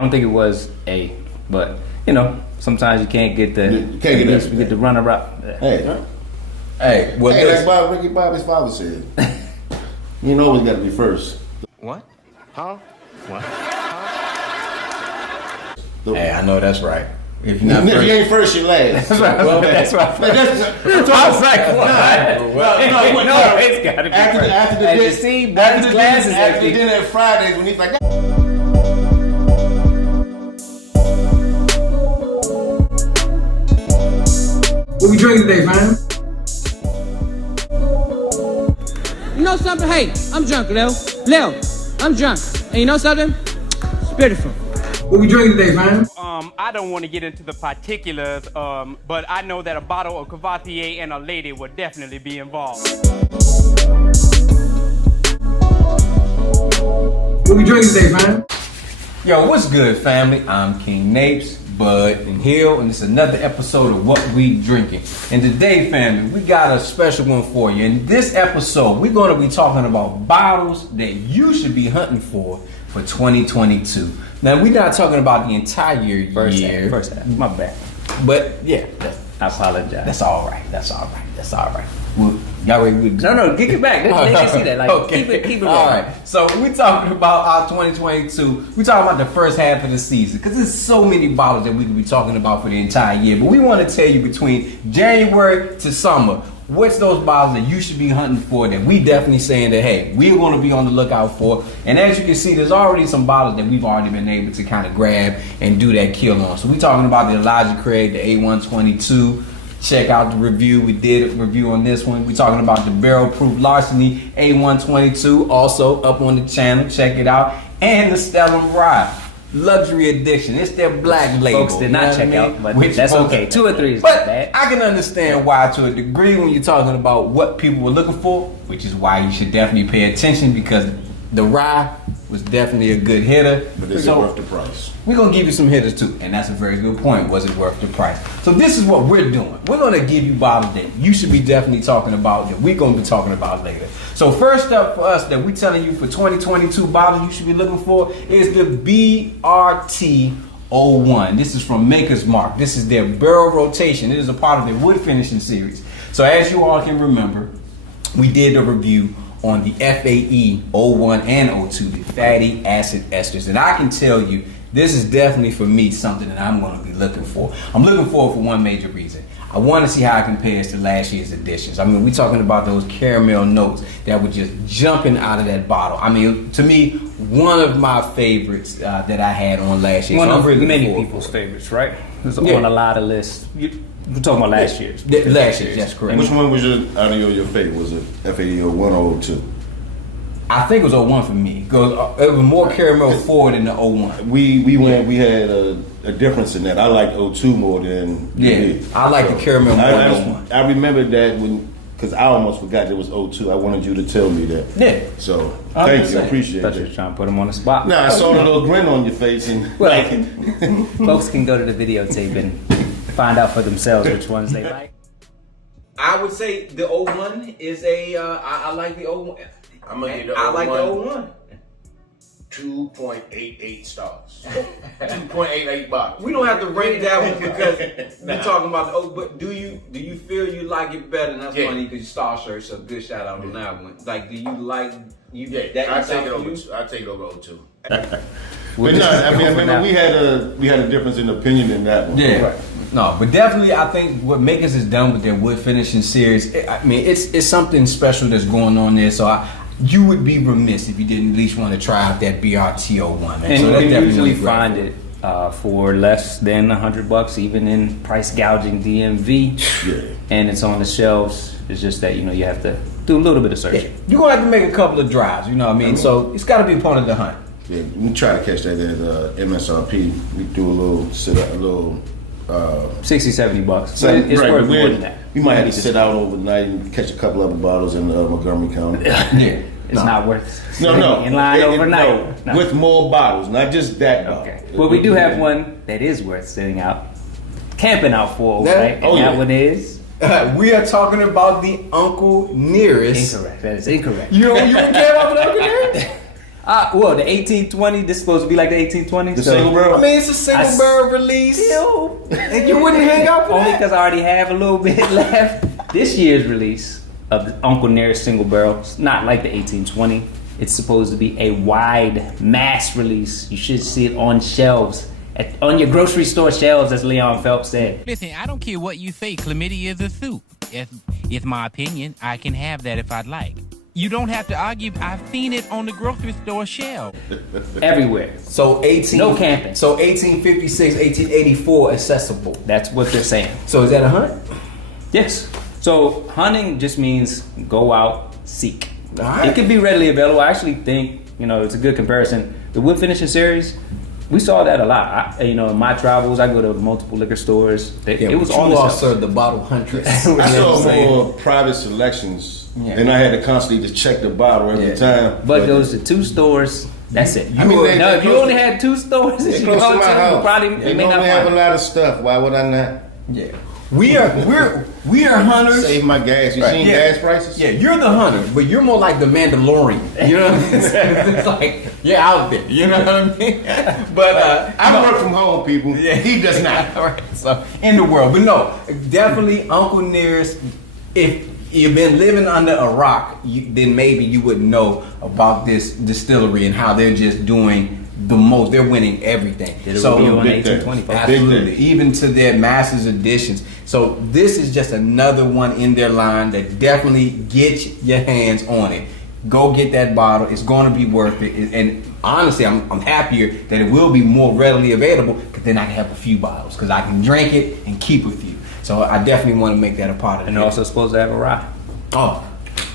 I don't think it was A, but you know, sometimes you can't get the runner up. Hey, That's what Ricky Bobby's father said. You know we got to be first. What? Huh? What? Hey, I know that's right. If you ain't first, you last. That's right. Well, that's right. I was like, what? No, it's got to be after the dinner. See, After the glasses after the dinner at Fridays when he's like, what we drinking today, man? You know something? Hey, I'm drunk, Lil, I'm drunk. And you know something? It's beautiful. What we drinking today, man? I don't want to get into the particulars, but I know that a bottle of Cavatier and a lady would definitely be involved. What we drinking today, man? Yo, what's good, family? I'm King Napes, Bud, and Hill, and this is another episode of What We Drinking. And today, family, we got a special one for you. In this episode, we're going to be talking about bottles that you should be hunting for 2022. Now, we're not talking about the entire year. First half. My bad. But, yeah. I apologize. That's all right. Well, y'all ready? No, kick it back. They can see that. Like, okay. Keep it all rolling. right. So we're talking about our 2022. We're talking about the first half of the season because there's so many bottles that we could be talking about for the entire year. But we want to tell you between January to summer, what's those bottles that you should be hunting for that we definitely saying that, hey, we're going to be on the lookout for. And as you can see, there's already some bottles that we've already been able to kind of grab and do that kill on. So we're talking about the Elijah Craig, the A122. Check out the review. We did a review on this one. We're talking about the Barrel Proof Larceny A122, also up on the channel. Check it out. And the Stellum Rye Luxury Edition. It's their black label. Folks did not check out, but Which that's okay. 2 or 3 is but not bad. I can understand why to a degree when you're talking about what people were looking for, which is why you should definitely pay attention because the rye was definitely a good hitter. but it's worth the price. We're going to give you some hitters too, and that's a very good point. Was it worth the price? So this is what we're doing. We're going to give you bottles that you should be definitely talking about that we're going to be talking about later. So first up for us that we're telling you for 2022 bottles you should be looking for is the BRT01. This is from Maker's Mark. This is their barrel rotation. It is a part of their wood finishing series. So as you all can remember, we did a review on the FAE 01 and 02, the fatty acid esters. And I can tell you, this is definitely for me something that I'm going to be looking for. I'm looking for it for one major reason. I want to see how it compares to last year's editions. I mean, we're talking about those caramel notes that were just jumping out of that bottle. I mean, to me, one of my favorites that I had on last year. One so of really many people's favorites, right? It's on a lot of lists. We're talking about last year's. Last year's, that's correct. Which one was your favorite? Was it FAE 01 or 02? I think it was 01 for me. Because it was more caramel forward than the 01. We had a difference in that. I liked 02 more than you did. I like the caramel more than 01. I remember that because I almost forgot it was 02. I wanted you to tell me that. Yeah. So thank you, appreciate Thought you it. were trying to put them on the spot. Nah, I saw the little grin on your face and Well, folks can go to the videotape and find out for themselves which ones they like. I would say the 01 is I like the 01. I'm gonna give the 01. I like the 01. 2.88 stars. 2.88 bottles. We don't have to rank that one because we're talking about the but do you feel you like it better? And that's funny because Star Shirt, so good shout out on that one. Like, do you like that? I take it over. I take it over 02. But no, I mean, we had a difference in opinion in that one. Yeah. Right. No, but definitely I think what Makers has done with their wood finishing series, I mean, it's something special that's going on there. So you would be remiss if you didn't at least want to try out that BRT01. And so you can usually great. find it for less than $100, even in price gouging DMV. Yeah. And it's on the shelves. It's just that, you have to do a little bit of searching. Yeah. You're going to have to make a couple of drives, you know what I mean? So it's got to be a part of the hunt. Yeah, we try to catch that at MSRP. We do a little sit up, a little. $60, $70. But it's right, worth more than that. We might have to sit out overnight and catch a couple other bottles in Montgomery County. Yeah. It's not worth No. in line overnight. No. With more bottles, not just that bottle. Okay. Well, we do have one that is worth sitting out, camping out for overnight. And that one is? We are talking about the Uncle Nearest. Incorrect. That is incorrect. You don't camp out with Uncle Nearest? Well, the 1820. This is supposed to be like the 1820. The single barrel. I mean, it's a single barrel release. And you wouldn't hang out for Only that? because I already have a little bit left. This year's release of the Uncle Nearest single barrel, it's not like the 1820. It's supposed to be a wide mass release. You should see it on shelves, on your grocery store shelves, as Leon Phelps said. Listen, I don't care what you say. Chlamydia is a soup. It's my opinion. I can have that if I'd like. You don't have to argue. I've seen it on the grocery store shelf. Everywhere. So 18. No camping. So 1856, 1884 accessible. That's what they're saying. So is that a hunt? Yes. So hunting just means go out, seek. All right. It can be readily available. I actually think, it's a good comparison. The wood finishing series, we saw that a lot. In my travels, I go to multiple liquor stores. It was all you the also the bottle huntress. I saw more private selections, and I had to constantly just check the bottle every time. But those are 2 stores. That's it. If you only had 2 stores, they you close to go my to, house. probably They may not normally have find a lot of stuff. Why would I not? Yeah. We are hunters. Save my gas. You seen gas prices? Yeah, you're the hunter, but you're more like the Mandalorian. You know what I'm saying? It's like you're out there. You know what I mean? But I work from home, people. Yeah. He does not. All right. So in the world, but no, definitely Uncle Nearest. If you've been living under a rock, then maybe you wouldn't know about this distillery and how they're just doing the most. They're winning everything. So on big 1820. absolutely, even to their Masters editions. So this is just another one in their line that definitely get your hands on it. Go get that bottle. It's going to be worth it. And honestly, I'm happier that it will be more readily available, because then I can have a few bottles, because I can drink it and keep with you. So I definitely want to make that a part of it. And also supposed to have a rye. Oh,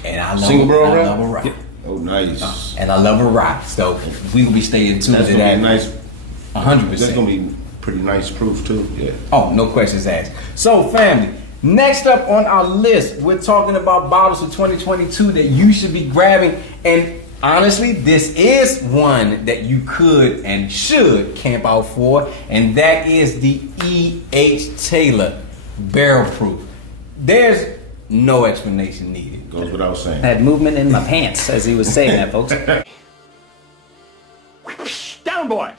and I love Single barrel rye? love a rye. Oh, nice. And I love a rye. So we will be staying tuned That's to gonna that. be nice. 100%. That's gonna be pretty nice proof too. Yeah. Oh, no questions asked. So, family, next up on our list, we're talking about bottles of 2022 that you should be grabbing. And honestly, this is one that you could and should camp out for, and that is the E.H. Taylor Barrel Proof. There's no explanation needed. Goes without saying. Had movement in my pants, as he was saying that, folks. Down, boy.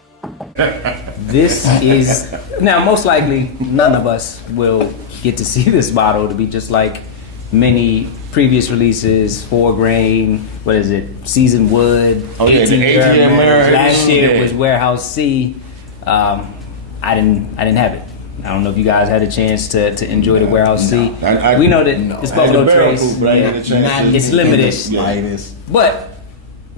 This is now most likely none of us will get to see this bottle to be just like many previous releases. 4 grain, what is it? Seasoned wood. Oh, yeah, the 18 18 German. American. Last year Yeah. was Warehouse C. I didn't have it. I don't know if you guys had a chance to enjoy the Warehouse C. We know that it's I had the Buffalo barrel Trace. proof, but I didn't get a chance to- It's limited. Yeah. But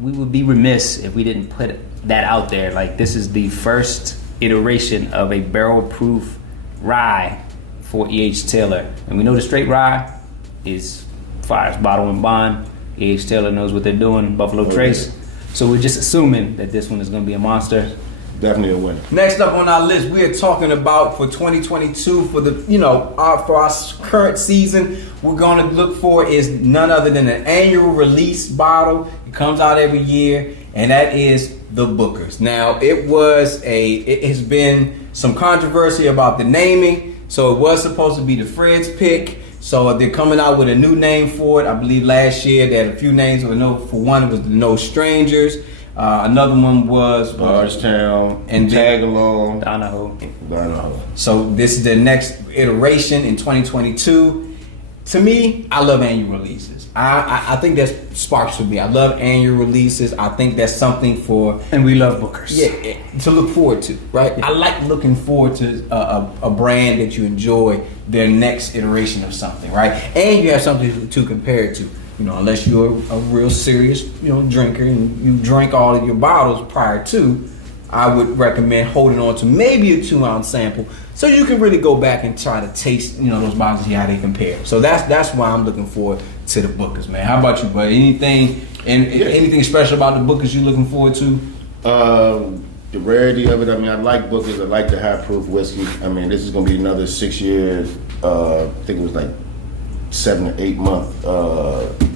we would be remiss if we didn't put that out there. Like, this is the first iteration of a barrel proof rye for E.H. Taylor. And we know the straight rye is fire. It's bottle and bond. E.H. Taylor knows what they're doing. Buffalo Trace. So we're just assuming that this one is going to be a monster. Definitely a winner. Next up on our list, we are talking about for 2022 for the for our current season. We're going to look for is none other than an annual release bottle. It comes out every year, and that is the Booker's. Now, it has been some controversy about the naming. So it was supposed to be the Fred's pick. So they're coming out with a new name for it. I believe last year they had a few names. For one, it was the No Strangers. Another one was Bardstown and Tagalong, Donahoe. So this is the next iteration in 2022. To me, I love annual releases. I think that's sparks for me. I love annual releases. I think that's something for, and we love Bookers. Yeah, to look forward to, right? Yeah. I like looking forward to a brand that you enjoy their next iteration of something, right? And you have something to compare it to. Unless you're a real serious, drinker and you drink all of your bottles prior to, I would recommend holding on to maybe a 2-ounce sample so you can really go back and try to taste, those bottles, see how they compare. So that's why I'm looking forward to the Bookers, man. How about you, buddy? Anything special about the Bookers you looking forward to? The rarity of it. I mean, I like Bookers. I like the high proof whiskey. I mean, this is going to be another 6 years. I think it was like 7 or 8 month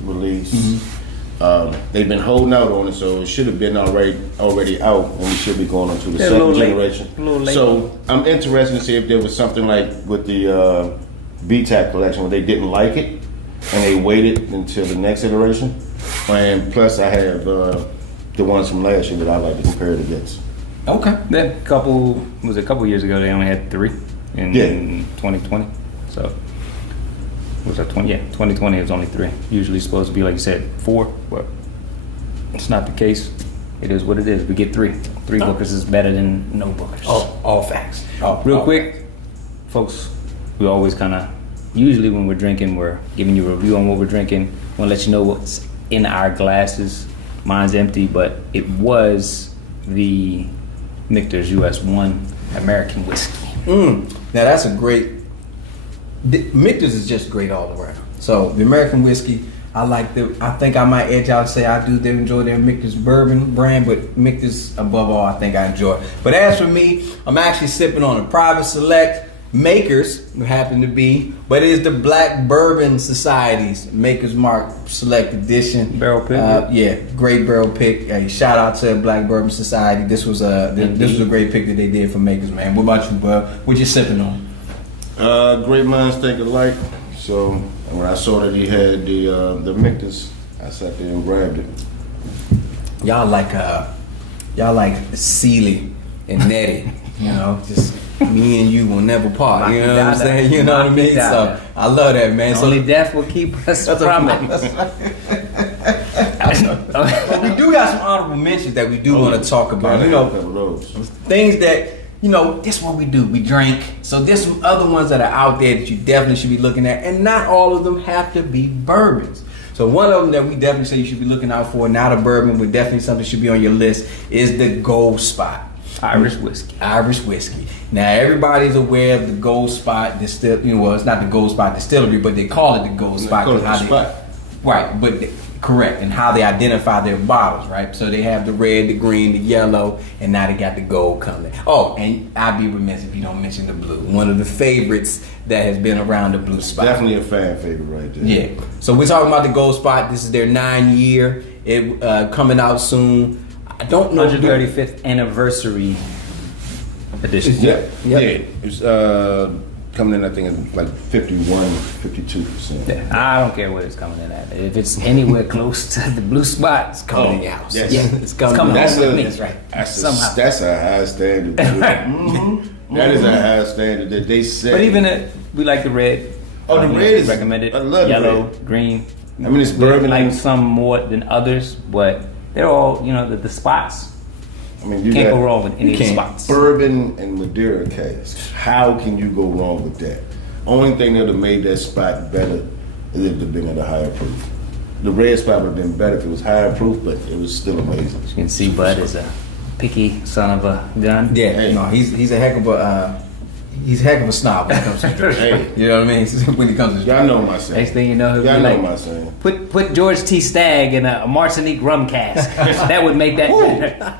release. Mm-hmm. They've been holding out on it, so it should have been already out, and we should be going on to the second generation. So I'm interested to see if there was something like with the BTAC collection where they didn't like it and they waited until the next iteration. And plus, I have the ones from last year that I like to compare it against. Okay. Then a couple years ago they only had 3 in 2020. So was that 20? Yeah, 2020 it was only 3. Usually supposed to be, like you said, 4, but it's not the case. It is what it is. We get 3. 3 bookers is better than no bookers. All facts. Real quick, folks, we always usually when we're drinking, we're giving you a review on what we're drinking. Want to let you know what's in our glasses. Mine's empty, but it was the Michter's US 1 American whiskey. Now that's a great. Michter's is just great all around. So the American whiskey, I think I might edge out and say I do enjoy their Michter's bourbon brand, but Michter's above all, I think I enjoy. But as for me, I'm actually sipping on a Private Select Makers, who happen to be, but it is the Black Bourbon Society's Maker's Mark Select Edition. Barrel pick. Yeah, great barrel pick. Hey, shout out to Black Bourbon Society. This was a great pick that they did for Makers, man. What about you, bud? What you sipping on? Great minds think alike. So when I saw that he had the Michter's, I sat there and grabbed it. Y'all like Sealy and Nettie, you know, just me and you will never part. You know what I'm saying? You know what I mean? So I love that, man. So only death will keep us from it. But we do got some honorable mentions that we do want to talk about. You know, things that, you know, this is what we do. We drink. So there's some other ones that are out there that you definitely should be looking at, and not all of them have to be bourbons. So one of them that we definitely say you should be looking out for, not a bourbon, but definitely something that should be on your list, is the Gold Spot. Irish whiskey. Irish whiskey. Now everybody's aware of the Gold Spot distill. You know, well, it's not the Gold Spot distillery, but they call it the Gold Spot. Right, but correct, and how they identify their bottles, right? So they have the red, the green, the yellow, and now they got the gold coming. Oh, and I'd be remiss if you don't mention the blue. One of the favorites that has been around the Blue Spot. Definitely a fan favorite right there. Yeah. So we're talking about the Gold Spot. This is their 9-year. It coming out soon. I don't know. 135th anniversary edition. Yeah. It's coming in, I think, at like 52%. Yeah, I don't care what it's coming in at. If it's anywhere close to the Blue Spot, it's coming in the house. Yes. Yeah, it's coming that's home with me. That's right. That's a high standard. That is a high standard that they set. But even we like the red. Oh, the red is recommended. I love yellow, red. green. I mean, it's bourbon. Like some more than others, but they're all, you know, the spots. I mean, you can't go wrong with any of the spots. Bourbon and Madeira cask. How can you go wrong with that? Only thing that would have made that spot better is if it had been at a higher proof. The red spot would have been better if it was higher proof, but it was still amazing. You can see Bud is a picky son of a gun. Yeah, hey. No, he's a heck of a snob when it comes to drinking. Hey. You know what I mean? When it comes to y'all know my saying. Next thing you know, he'll y'all be know like, my saying. Put George T. Stagg in a Martinique rum cask. That would make that better.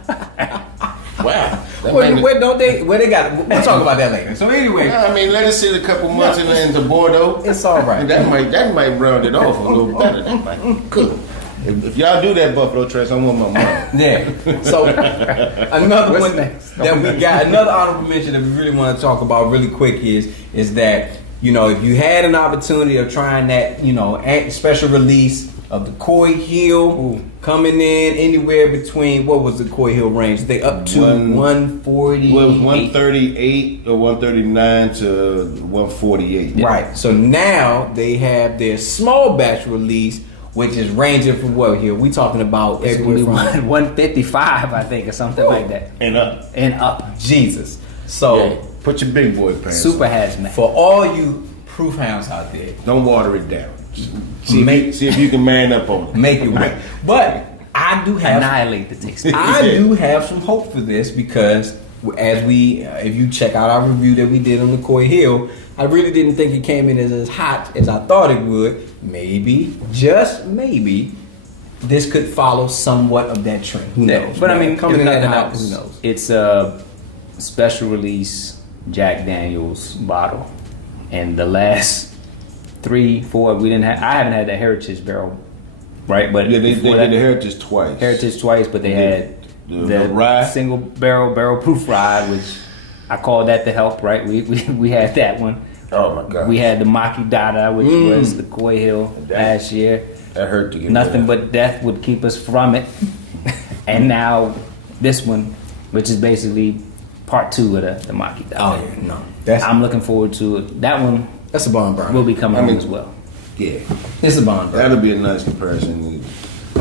Wow. Where they got it? We'll talk about that later. So anyway, I mean, let us sit a couple months into Bordeaux. It's all right. And that might round it off a little better. That might cool. If y'all do that, Buffalo Trace, I want my money. Yeah. So another one that we got, another honorable mention that we really want to talk about really quick is that, you know, if you had an opportunity of trying that, you know, special release of the Coy Hill, coming in anywhere between, what was the Coy Hill range? They up to 140. Well, it was 138 or 139 to 148. Right. So now they have their small batch release, which is ranging from what here? We talking about everywhere from 155, I think, or something like that. And up. Jesus. So yeah. Put your big boy pants super on. hazmat. For all you proof hounds out there, don't water it down. See if you can man up on it. Make it right. But I do have annihilate the taste. I do have some hope for this because as if you check out our review that we did on the Coy Hill, I really didn't think it came in as hot as I thought it would. Maybe, just maybe, this could follow somewhat of that trend. Who knows? But I mean, coming in nothing that hot, else, who knows? It's a special release Jack Daniels bottle, and the last 3-4 we didn't have. I haven't had the Heritage barrel, right? But yeah, they did the Heritage twice. But they had the rye, single barrel proof rye, which I call that the help, right? We had that one. Oh my God. We had the Maki Dada, which was the Coy Hill last year. That hurt to get nothing but death would keep us from it. And now this one, which is basically part 2 of the Maki. Oh yeah, no. I'm looking forward to it. That one That's a bond burner. will be coming on as well. Yeah, it's a bond burner. That'll be a nice comparison to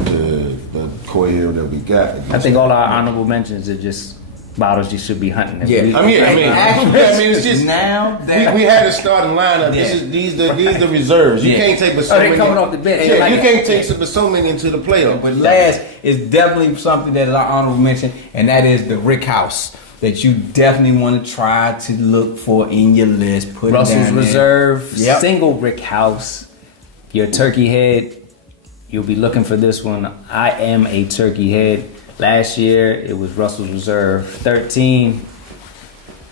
the Koi Hill that we got. I think all our honorable mentions are just bottles you should be hunting. Yeah, I mean, it's just now that we had a starting lineup. These the reserves. You can't take but so they're many. coming off the bench. Yeah, Like you can't take but so many into the playoff. But last is definitely something that is our honorable mention, and that is the Rick House that you definitely want to try to look for in your list. Put Russell's it down there. Reserve, Yep. single Rick House, your turkey head. You'll be looking for this one. I am a turkey head. Last year it was Russell's Reserve 13.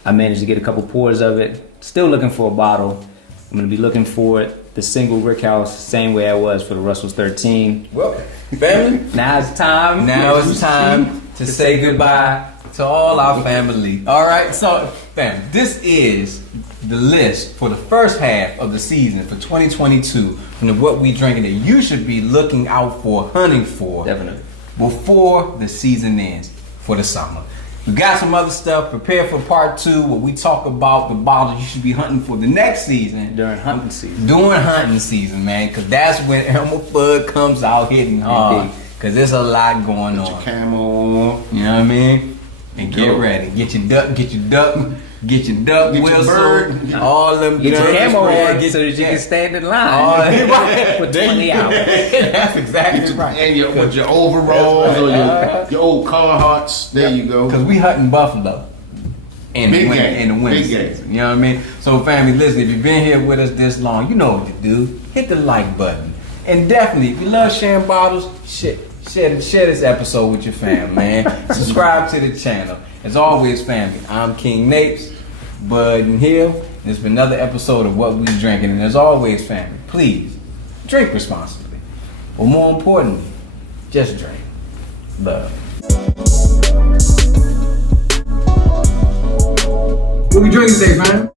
I managed to get a couple pours of it. Still looking for a bottle. I'm gonna be looking for it. The single Rick House, same way I was for the Russell's 13. Welcome, family. Now it's time. Now it's time to say goodbye to all our family. All right, so fam, this is the list for the first half of the season for 2022 from the What We Drinking that you should be looking out for, hunting for, Definitely. before the season ends for the summer. We got some other stuff. Prepare for part 2 where we talk about the bottles you should be hunting for the next season. During hunting season. During hunting season, man, because that's when Elmer Fudd comes out hitting hard. Because there's a lot going Put on. your camo on. You know what I mean? And get ready. Get your duck, get your whistle, bird. all them. Get your dirty camo spread, on so that you can stand in line right. for 20 hours. That's exactly right. And with your overalls or your old Carhartts. There you go. Because we hunting buffalo in Big the winter, game. in the winter Big game. season. You know what I mean? So family, listen, if you've been here with us this long, you know what to do. Hit the like button. And definitely, if you love sharing bottles, share this episode with your fam, man. Subscribe to the channel. As always, family, I'm King Napes, Bud and Hill. And it's been another episode of What We Drinking. And as always, family, please drink responsibly. Or more importantly, just drink. Love. What we drinking today, man?